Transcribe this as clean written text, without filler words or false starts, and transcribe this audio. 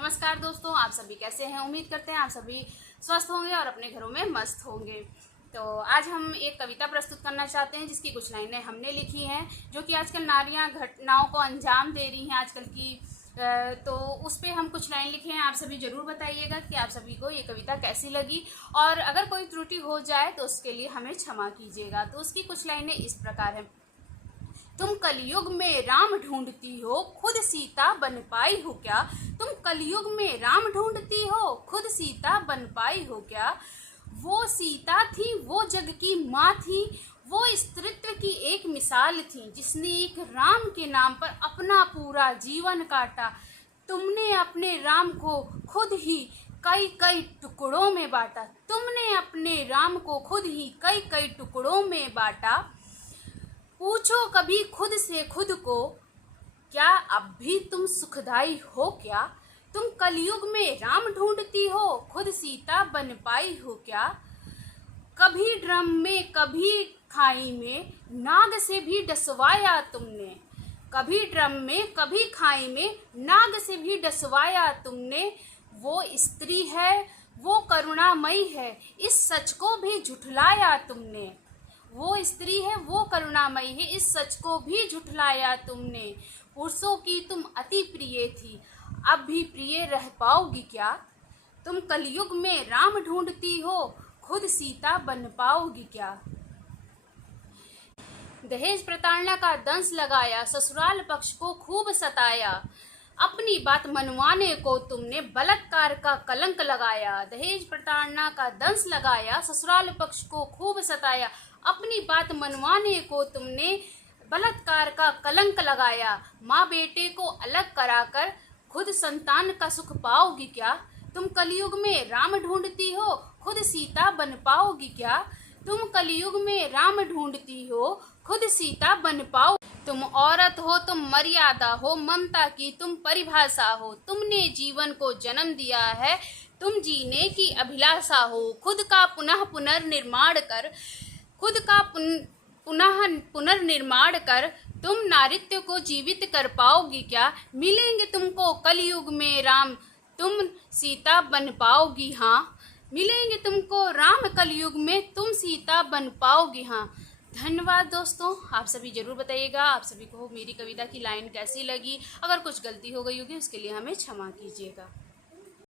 नमस्कार दोस्तों, आप सभी कैसे हैं। उम्मीद करते हैं आप सभी स्वस्थ होंगे और अपने घरों में मस्त होंगे। तो आज हम एक कविता प्रस्तुत करना चाहते हैं जिसकी कुछ लाइनें हमने लिखी हैं, जो कि आजकल नारियां घटनाओं को अंजाम दे रही हैं आजकल की। तो उस पर हम कुछ लाइन लिखे हैं। आप सभी ज़रूर बताइएगा कि आप सभी को ये कविता कैसी लगी, और अगर कोई त्रुटि हो जाए तो उसके लिए हमें क्षमा कीजिएगा। तो उसकी कुछ लाइनें इस प्रकार हैं। तुम कलयुग में राम ढूंढती हो, खुद सीता बन पाई हो क्या। तुम कलयुग में राम ढूंढती हो, खुद सीता बन पाई हो क्या। वो सीता थी, वो जग की माँ थी, वो स्त्रीत्व की एक मिसाल थी, जिसने एक राम के नाम पर अपना पूरा जीवन काटा। तुमने अपने राम को खुद ही कई कई टुकड़ों में बांटा। तुमने अपने राम को खुद ही कई कई टुकड़ों में बांटा। पूछो कभी खुद से खुद को, क्या अब भी तुम सुखदाई हो क्या। तुम कलयुग में राम ढूंढती हो, खुद सीता बन पाई हो क्या। कभी ड्रम में कभी खाई में, नाग से भी डसवाया तुमने। कभी ड्रम में कभी खाई में, नाग से भी डसवाया तुमने। वो स्त्री है, वो करुणामयी है, इस सच को भी झुठलाया तुमने। वो स्त्री है, वो करुणामयी है, इस सच को भी झुठलाया तुमने। पुरुषों की तुम अति प्रिय थी, अब भी प्रिय रह पाओगी क्या। तुम कलयुग में राम ढूंढती हो, खुद सीता बन पाओगी क्या। दहेज प्रताड़ना का दंश लगाया, ससुराल पक्ष को खूब सताया। अपनी बात मनवाने को तुमने बलात्कार का कलंक लगाया। दहेज प्रताड़ना का दंश लगाया, ससुराल पक्ष को खूब सताया। अपनी बात मनवाने को तुमने बलात्कार का कलंक लगाया। माँ बेटे को अलग कराकर खुद संतान का सुख पाओगी क्या। तुम कलयुग में राम ढूंढती हो, खुद सीता बन पाओगी क्या। तुम कलयुग में राम ढूंढती हो, खुद सीता बन पाओ। तुम औरत हो, तुम मर्यादा हो, ममता की तुम परिभाषा हो। तुमने जीवन को जन्म दिया है, तुम जीने की अभिलाषा हो। खुद का पुनः पुनर्निर्माण कर, खुद का पुनः पुनर्निर्माण कर, तुम नारित्व को जीवित कर पाओगी क्या। मिलेंगे तुमको कलयुग में राम, तुम सीता बन पाओगी हाँ। मिलेंगे तुमको राम कलयुग में, तुम सीता बन पाओगी हाँ। धन्यवाद दोस्तों, आप सभी जरूर बताइएगा आप सभी को मेरी कविता की लाइन कैसी लगी। अगर कुछ गलती हो गई होगी उसके लिए हमें क्षमा कीजिएगा।